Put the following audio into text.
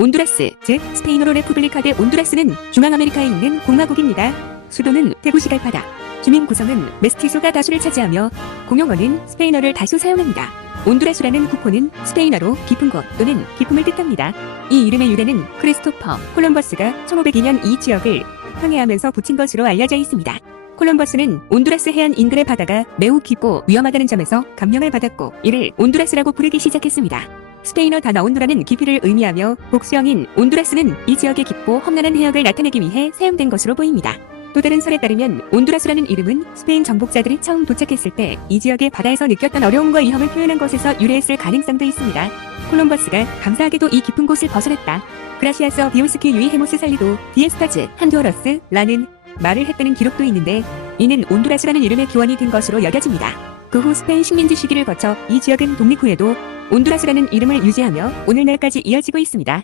온두라스, 즉 스페인어로 레푸블리카 데 온두라스는 중앙아메리카에 있는 공화국입니다. 수도는 테구시갈파다. 주민 구성은 메스티소가 다수를 차지하며 공용어는 스페인어를 다수 사용합니다. 온두라스라는 국호는 스페인어로 깊은 곳 또는 기품을 뜻합니다. 이 이름의 유래는 크리스토퍼 콜럼버스가 1502년 이 지역을 항해하면서 붙인 것으로 알려져 있습니다. 콜럼버스는 온두라스 해안 인근의 바다가 매우 깊고 위험하다는 점에서 감명을 받았고 이를 온두라스라고 부르기 시작했습니다. 스페인어 단어 온두라는 깊이를 의미하며 복수형인 온두라스는 이 지역의 깊고 험난한 해역을 나타내기 위해 사용된 것으로 보입니다. 또 다른 설에 따르면 온두라스라는 이름은 스페인 정복자들이 처음 도착했을 때 이 지역의 바다에서 느꼈던 어려움과 위험을 표현한 것에서 유래했을 가능성도 있습니다. 콜럼버스가 감사하게도 이 깊은 곳을 벗어났다. 그라시아서 비오스키 유이 헤모스 살리도 디에스타즈 한두어러스라는 말을 했다는 기록도 있는데 이는 온두라스라는 이름의 기원이 된 것으로 여겨집니다. 그 후 스페인 식민지 시기를 거쳐 이 지역은 독립 후에도 온두라스라는 이름을 유지하며 오늘날까지 이어지고 있습니다.